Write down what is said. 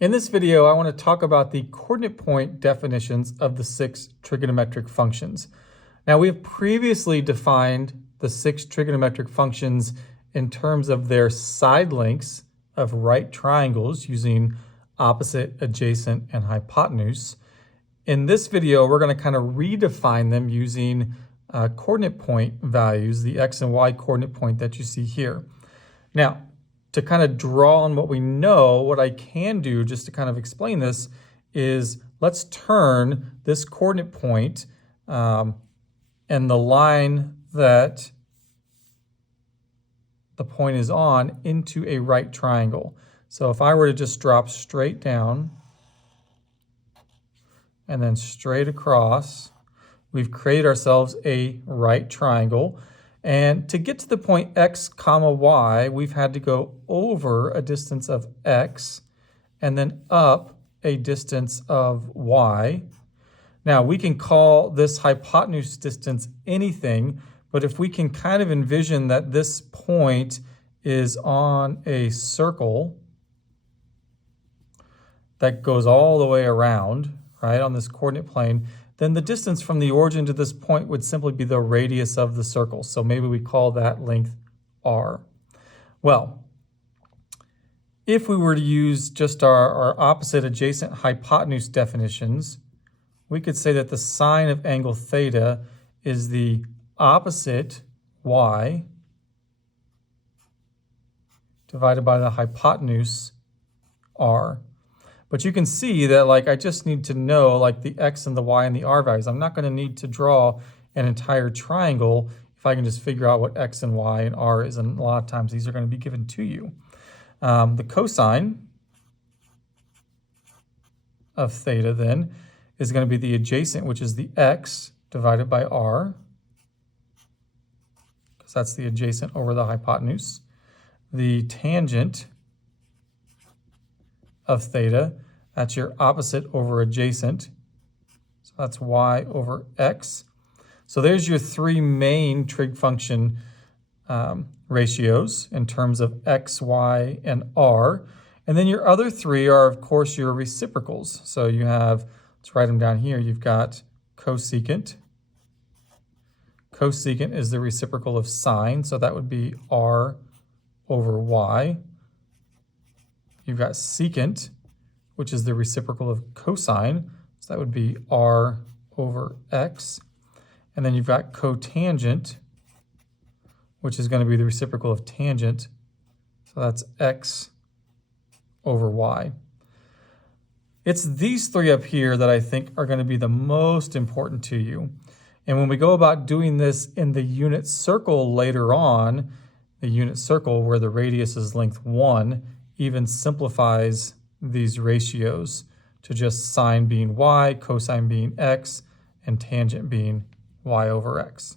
In this video, I want to talk about the coordinate point definitions of the 6 trigonometric functions. Now, we have previously defined the 6 trigonometric functions in terms of their side lengths of right triangles using opposite, adjacent, and hypotenuse. In this video, we're going to kind of redefine them using coordinate point values, the x and y coordinate point that you see here. Now, to kind of draw on what we know, what I can do just to kind of explain this is let's turn this coordinate point and the line that the point is on into a right triangle. So if I were to just drop straight down and then straight across, we've created ourselves a right triangle. And to get to the point x comma y, we've had to go over a distance of x and then up a distance of y. Now, we can call this hypotenuse distance anything, but if we can kind of envision that this point is on a circle that goes all the way around, right, on this coordinate plane, then the distance from the origin to this point would simply be the radius of the circle. So maybe we call that length r. Well, if we were to use just our opposite, adjacent, hypotenuse definitions, we could say that the sine of angle theta is the opposite y divided by the hypotenuse r. But you can see that I just need to know the x and the y and the r values. I'm not going to need to draw an entire triangle if I can just figure out what x and y and r is. And a lot of times these are going to be given to you. The cosine of theta then is going to be the adjacent, which is the x divided by r, because that's the adjacent over the hypotenuse. The tangent of theta, that's your opposite over adjacent. So that's y over x. So there's your 3 main trig function ratios in terms of x, y, and r. And then your other 3 are, of course, your reciprocals. So you have, let's write them down here. You've got cosecant. Cosecant is the reciprocal of sine, so that would be r over y. You've got secant, which is the reciprocal of cosine, so that would be r over x. And then you've got cotangent, which is going to be the reciprocal of tangent, so that's x over y. It's these 3 up here that I think are going to be the most important to you. And when we go about doing this in the unit circle later on, the unit circle where the radius is length 1, even simplifies these ratios to just sine being y, cosine being x, and tangent being y over x.